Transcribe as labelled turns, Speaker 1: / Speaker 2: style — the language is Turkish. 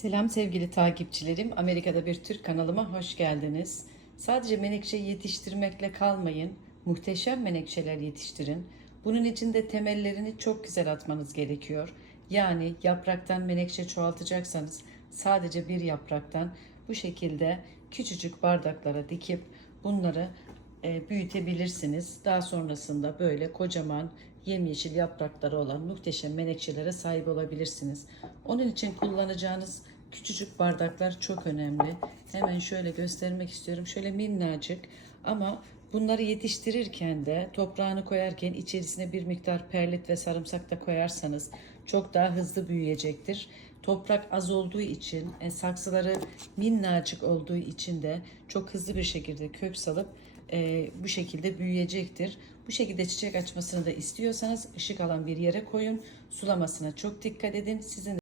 Speaker 1: Selam sevgili takipçilerim. Amerika'da bir Türk kanalıma hoş geldiniz. Sadece menekşe yetiştirmekle kalmayın. Muhteşem menekşeler yetiştirin. Bunun için de temellerini çok güzel atmanız gerekiyor. Yani yapraktan menekşe çoğaltacaksanız sadece bir yapraktan bu şekilde küçücük bardaklara dikip bunları e, büyütebilirsiniz. Daha sonrasında böyle kocaman yemyeşil yaprakları olan muhteşem menekşelere sahip olabilirsiniz. Onun için kullanacağınız küçücük bardaklar çok önemli. Hemen şöyle göstermek istiyorum. Şöyle minnacık ama bunları yetiştirirken de toprağını koyarken içerisine bir miktar perlit ve sarımsak da koyarsanız çok daha hızlı büyüyecektir. Toprak az olduğu için, e, saksıları minnacık olduğu için de çok hızlı bir şekilde kök salıp e, bu şekilde büyüyecektir. Bu şekilde çiçek açmasını da istiyorsanız ışık alan bir yere koyun. Sulamasına çok dikkat edin. Sizin